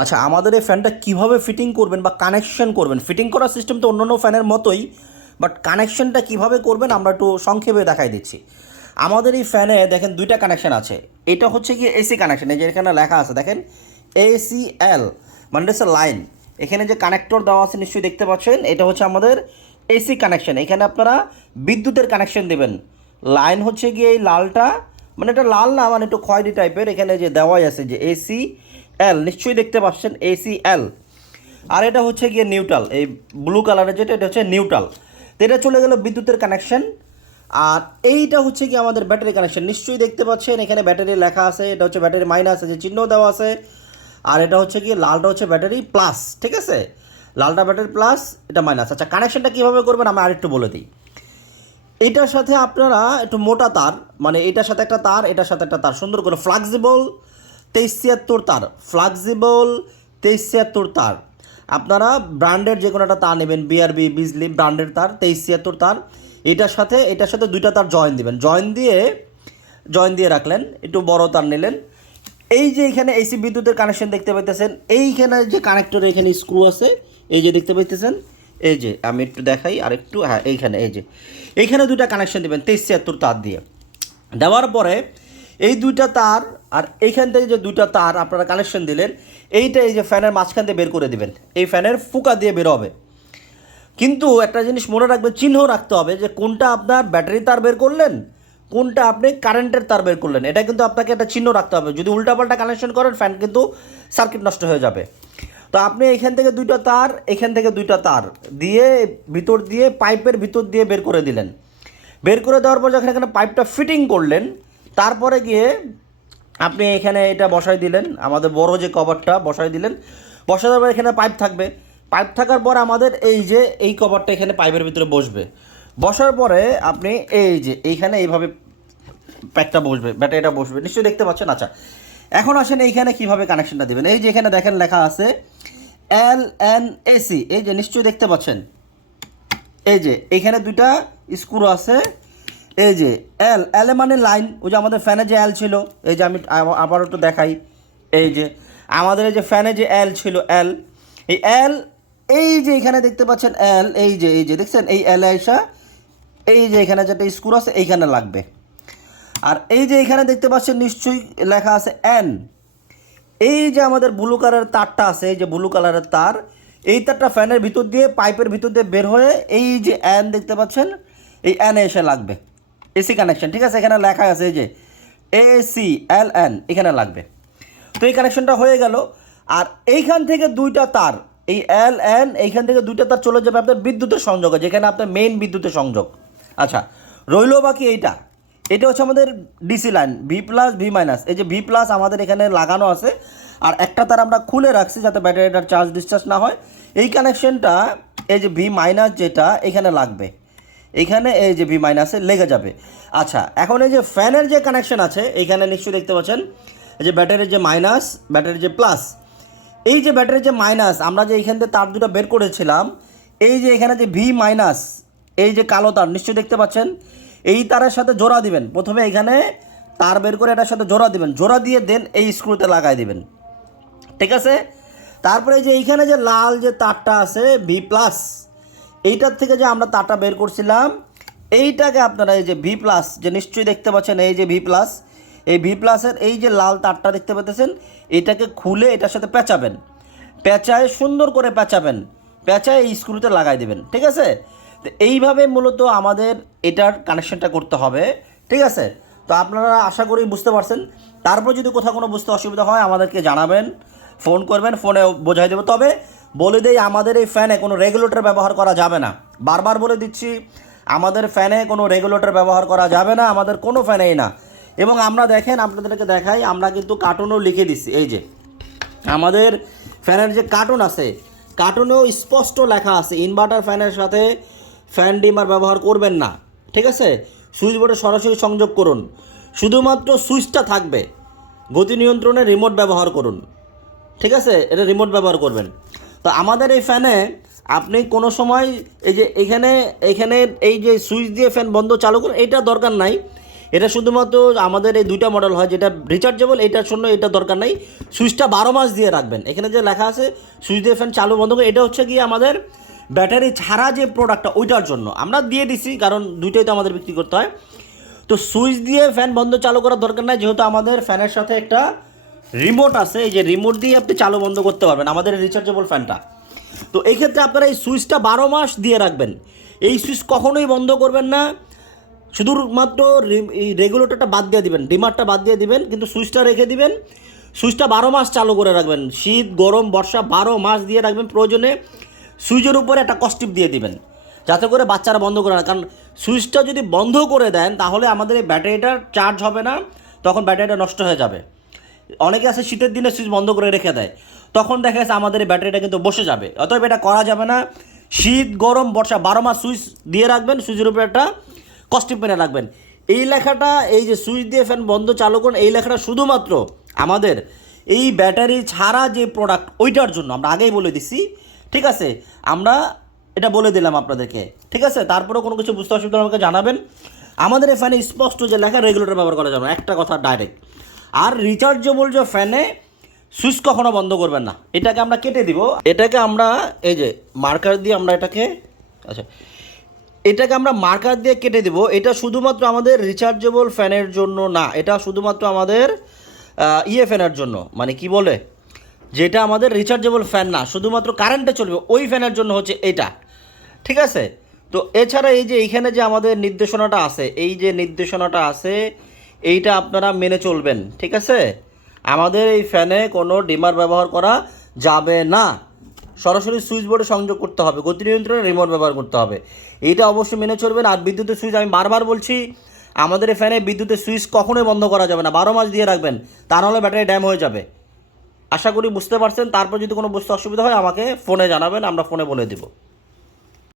আচ্ছা, আমাদের এই ফ্যানটা কীভাবে ফিটিং করবেন বা কানেকশন করবেন, ফিটিং করার সিস্টেম তো অন্য ফ্যানের মতোই, বাট কানেকশনটা কীভাবে করবেন আমরা একটু সংক্ষেপে দেখাই দিচ্ছি। আমাদের এই ফ্যানে দেখেন দুইটা কানেকশন আছে। এটা হচ্ছে কি এসি কানেকশন, এই যে এখানে লেখা আছে দেখেন ACL, মানে হচ্ছে লাইন। এখানে যে কানেক্টর দেওয়া আছে নিশ্চয়ই দেখতে পাচ্ছেন, এটা হচ্ছে আমাদের এসি কানেকশন। এখানে আপনারা বিদ্যুতের কানেকশন দেবেন। লাইন হচ্ছে গিয়ে এই লালটা, মানে এটা লাল না, মানে একটু খয়েরি টাইপের, এখানে যে দেওয়াই আছে যে ACL, নিশ্চয়ই দেখতে পাচ্ছেন ACL। আর এটা হচ্ছে গিয়ে নিউট্রাল, এই ব্লু কালারের যেটা, এটা হচ্ছে নিউট্রাল। তো এটা চলে গেল বিদ্যুতের কানেকশন। আর এইটা হচ্ছে কি আমাদের ব্যাটারি কানেকশন, নিশ্চয়ই দেখতে পাচ্ছেন এখানে ব্যাটারি লেখা আছে, এটা হচ্ছে ব্যাটারি মাইনাস, যে চিহ্ন দেওয়া আছে। আর এটা হচ্ছে কি লালটা হচ্ছে ব্যাটারি প্লাস, ঠিক আছে, লালটা ব্যাটারি প্লাস, এটা মাইনাস। আচ্ছা, কানেকশনটা কীভাবে করবেন আমি আরেকটু বলে দিই। এটার সাথে আপনারা একটু মোটা তার, মানে এটার সাথে একটা তার, এটার সাথে একটা তার, সুন্দর করে ফ্লেক্সিবল 2376 তার, ফ্লেক্সিবল 2376 তার। আপনারা ব্র্যান্ডের যে কোনো একটা তার নেবেন, বিআরবি, বিজলি ব্র্যান্ডের তার 2376 তার। এটার সাথে দুইটা তার জয়েন দিয়ে রাখলেন, একটু বড় তার নিলেন। এই যে এখানে এসি বিদ্যুতের কানেকশন দেখতে পাইতেছেন, এইখানে যে কানেক্টর এখানে স্ক্রু আছে, এই যে দেখতে পাইতেছেন, এই যে আমি একটু দেখাই আর একটু, হ্যাঁ এইখানে, এই যে এইখানে দুইটা কানেকশন দেবেন 2376 তার দিয়ে। দেওয়ার পরে এই দুইটা তার আর এইখান থেকে যে দুইটা তার আপনারা কানেকশন দিলেন, এইটা এই যে ফ্যানের মাঝখান দিয়ে বের করে দিবেন, এই ফ্যানের ফুকা দিয়ে বের হবে। কিন্তু একটা জিনিস মনে রাখবেন, চিহ্ন রাখতে হবে যে কোনটা আপনার ব্যাটারি তার বের করলেন, কোনটা আপনি কারেন্টের তার বের করলেন। এটা কিন্তু আপনাকে একটা চিহ্ন রাখতে হবে, যদি উল্টাপাল্টা কানেকশন করেন ফ্যান কিন্তু সার্কিট নষ্ট হয়ে যাবে। তো আপনি এখান থেকে দুইটা তার, এখান থেকে দুইটা তার দিয়ে ভিতর দিয়ে পাইপের ভিতর দিয়ে বের করে দিলেন। বের করে দেওয়ার পর যখন এখানে পাইপটা ফিটিং করলেন, তারপরে গিয়ে আপনি এখানে এটা বসাই দিলেন, আমাদের বড় যে কভারটা বসাই দিলেন। বসাই দেওয়ার পর এখানে পাইপ থাকবে, পাইপ থাকার পর আমাদের এই যে এই কভারটা এখানে পাইপের ভিতরে বসবে। বসার পরে আপনি এই যে এইখানে এইভাবে প্যাকটা বসবে, ব্যাটারিটা বসবে, নিশ্চয়ই দেখতে পাচ্ছেন। আচ্ছা, এখন আসেন এইখানে কীভাবে কানেকশনটা দেবেন। এই যে এখানে দেখেন লেখা আছে LNAC, এই যে নিশ্চয়ই দেখতে পাচ্ছেন, এই যে এইখানে দুইটা স্ক্রু আছে। এই যে এল মানে লাইন, ওই যে আমাদের ফ্যানে যে এল ছিল, এই যে আমি আবার একটু দেখাই, এই যে আমাদের এই যে ফ্যানে যে এল ছিল, এল, এই এল, এই যে এখানে দেখতে পাচ্ছেন এল, এই যে দেখছেন এই এল আইসা, এই যে এখানে যেটা স্ক্রু আছে এইখানে লাগবে। আর এই যে এখানে দেখতে পাচ্ছেন নিশ্চয়ই লেখা আছে এন, এই যে আমাদের ব্লু কালারের তারটা আছে, এই যে ব্লু কালারের তার, এই তারটা ফ্যানের ভিতর দিয়ে পাইপের ভিতর দিয়ে বের হয়ে এই যে এন দেখতে পাচ্ছেন, এই এন এসে লাগবে, এসি কানেকশন, ঠিক আছে। এখানে লেখা আছে এই যে ACLN, এখানে লাগবে। তো এই কানেকশনটা হয়ে গেল। আর এইখান থেকে দুইটা তার, এই LN, এইখান থেকে দুইটা তার চলে যাবে আপনার বিদ্যুতের সংযোগে, যেখানে আপনার মেইন বিদ্যুতের সংযোগ। আচ্ছা, রইল বাকি এইটা, এটা হচ্ছে আমাদের DC line V plus V minus. এই যে V প্লাস আমাদের এখানে লাগানো আছে, আর একটা তার আমরা খুলে রাখছি যাতে ব্যাটারিটার চার্জ ডিসচার্জ না হয়। এই কানেকশনটা এই যে V মাইনাস যেটা এখানে লাগবে, এইখানে এই যে V মাইনাসে লেগে যাবে। আচ্ছা, এখন এই যে ফ্যানের যে কানেকশন আছে এইখানে নিশ্চয়ই দেখতে পাচ্ছেন, এই যে ব্যাটারির যে মাইনাস, ব্যাটারির যে প্লাস। এই যে ব্যাটারির যে মাইনাস, আমরা যে এইখান থেকে তার দুটো বের করেছিলাম, এই যে এখানে যে V মাইনাস, এই যে কালো তার নিশ্চয়ই দেখতে পাচ্ছেন, এই তারের সাথে জোড়া দিবেন। প্রথমে এখানে তার বের করে এটার সাথে জোড়া দিবেন, জোড়া দিয়ে দেন এই স্ক্রুতে লাগাই দিবেন, ঠিক আছে। তারপরে যে এইখানে যে লাল যে তারটা আছে V প্লাস, এইটার থেকে যে আমরা তারটা বের করছিলাম, এইটাকে আপনারা এই যে V প্লাস, যে নিশ্চয়ই দেখতে পাচ্ছেন এই যে V প্লাস, এই V প্লাসের এই যে লাল তারটা দেখতে পাচ্ছেন, এটাকে খুলে এটার সাথে পেঁচাবেন, পেঁচায় সুন্দর করে পেঁচাবেন, পেঁচায় এই স্ক্রুতে লাগাই দেবেন, ঠিক আছে। তো এইভাবে মূলত আমাদের এটার কানেকশনটা করতে হবে, ঠিক আছে। তো আপনারা আশা করি বুঝতে পারছেন। তারপর যদি কোথাও কোনো বুঝতে অসুবিধা হয় আমাদেরকে জানাবেন, ফোন করবেন, ফোনে বোঝাই দেবো। তবে বলে দেই, আমাদের এই ফ্যানে কোনো রেগুলেটর ব্যবহার করা যাবে না, বারবার বলে দিচ্ছি, আমাদের ফ্যানে কোনো রেগুলেটর ব্যবহার করা যাবে না, আমাদের কোনো ফ্যানেই না। এবং আমরা দেখেন, আপনাদেরকে দেখাই, আমরা কিন্তু কার্টুনও লিখে দিচ্ছি, এই যে আমাদের ফ্যানের যে কার্টুন আছে, কার্টুনেও স্পষ্ট লেখা আছে ইনভার্টার ফ্যানের সাথে ফ্যান ডিমার ব্যবহার করবেন না, ঠিক আছে। সুইচ বোর্ডে সরাসরি সংযোগ করুন, শুধুমাত্র সুইচটা থাকবে, গতি নিয়ন্ত্রণে রিমোট ব্যবহার করুন, ঠিক আছে, এটা রিমোট ব্যবহার করবেন। তো আমাদের এই ফ্যানে আপনি কোনো সময় এই যে এখানে এখানে এই যে সুইচ দিয়ে ফ্যান বন্ধ চালু করুন, এটা দরকার নাই। এটা শুধুমাত্র আমাদের এই দুইটা মডেল হয়, যেটা রিচার্জেবল, এটার জন্য এটা দরকার নেই। সুইচটা 12 মাস দিয়ে রাখবেন। এখানে যে লেখা আছে সুইচ দিয়ে ফ্যান চালু বন্ধ করে, এটা হচ্ছে গিয়ে আমাদের ব্যাটারি ছাড়া যে প্রোডাক্টটা ওইটার জন্য আমরা দিয়ে দিছি, কারণ দুইটাই তো আমাদের বিক্রি করতে হয়। তো সুইচ দিয়ে ফ্যান বন্ধ চালু করার দরকার নাই, যেহেতু আমাদের ফ্যানের সাথে একটা রিমোট আছে, এই যে রিমোট দিয়ে আপনি চালু বন্ধ করতে পারবেন আমাদের রিচার্জেবল ফ্যানটা। তো এই ক্ষেত্রে আপনারা এই সুইচটা 12 মাস দিয়ে রাখবেন। এই সুইচ কখনোই বন্ধ করবেন না, শুধুমাত্র এই রেগুলেটরটা বাদ দিয়ে দিবেন, ডিমারটা বাদ দিয়ে দিবেন, কিন্তু সুইচটা রেখে দিবেন। সুইচটা 12 মাস চালু করে রাখবেন, শীত গরম বর্ষা 12 মাস দিয়ে রাখবেন। প্রয়োজনে সুইচের উপরে একটা কস্টিপ দিয়ে দিবেন, যাতে করে বাচ্চারা বন্ধ করে না। কারণ সুইচটা যদি বন্ধ করে দেন তাহলে আমাদের এই ব্যাটারিটা চার্জ হবে না, তখন ব্যাটারিটা নষ্ট হয়ে যাবে। অনেকে আছে শীতের দিনে সুইচ বন্ধ করে রেখে দেয়, তখন দেখা যাচ্ছে আমাদের এই ব্যাটারিটা কিন্তু বসে যাবে। অতএব এটা করা যাবে না। শীত গরম বর্ষা 12 মাস সুইচ দিয়ে রাখবেন, সুইচের উপরে একটা কস্টিপ মেনে রাখবেন। এই লেখাটা, এই যে সুইচ দিয়ে ফ্যান বন্ধ চালু করুন, এই লেখাটা শুধুমাত্র আমাদের এই ব্যাটারি ছাড়া যে প্রোডাক্ট ওইটার জন্য, আমরা আগেই বলে দিছি, ঠিক আছে? আমরা এটা বলে দিলাম আপনাদেরকে, ঠিক আছে? তারপরেও কোনো কিছু বুঝতে অসুবিধা আমাকে জানাবেন। আমাদের এই ফ্যানে স্পষ্ট যে লেখা রেগুলেটর ব্যবহার করা যাবে না, একটা কথা ডাইরেক্ট। আর রিচার্জেবল যে ফ্যানে সুইচ কখনো বন্ধ করবেন না, এটাকে আমরা কেটে দিব। এটাকে আমরা এই যে মার্কার দিয়ে আমরা এটাকে, আচ্ছা, এটাকে আমরা মার্কার দিয়ে কেটে দেব। এটা শুধুমাত্র আমাদের রিচার্জেবল ফ্যানের জন্য না, এটা শুধুমাত্র আমাদের ইয়ে ফ্যানের জন্য, মানে কি বলে, যেটা আমাদের রিচার্জেবল ফ্যান না, শুধুমাত্র কারেন্টে চলবে ওই ফ্যানের জন্য হচ্ছে এটা, ঠিক আছে? তো এছাড়া এই যে এইখানে যে আমাদের নির্দেশনাটা আছে, এই যে নির্দেশনাটা আছে, এইটা আপনারা মেনে চলবেন, ঠিক আছে? আমাদের এই ফ্যানে কোনো ডিমার ব্যবহার করা যাবে না, সরাসরি সুইচ বোর্ডে সংযোগ করতে হবে, গতি নিয়ন্ত্রণে রিমোট ব্যবহার করতে হবে, এইটা অবশ্যই মেনে চলবেন। আর বিদ্যুতের সুইচ, আমি বারবার বলছি, আমাদের এই ফ্যানে বিদ্যুতের সুইচ কখনোই বন্ধ করা যাবে না, 12 মাস দিয়ে রাখবেন, তা নাহলে ব্যাটারি ড্যাম হয়ে যাবে। আশা করি বুঝতে পারছেন। তারপর যদি কোনো বুঝতে অসুবিধা হয় আমাকে ফোনে জানাবেন, আমরা ফোনে বলে দেবো।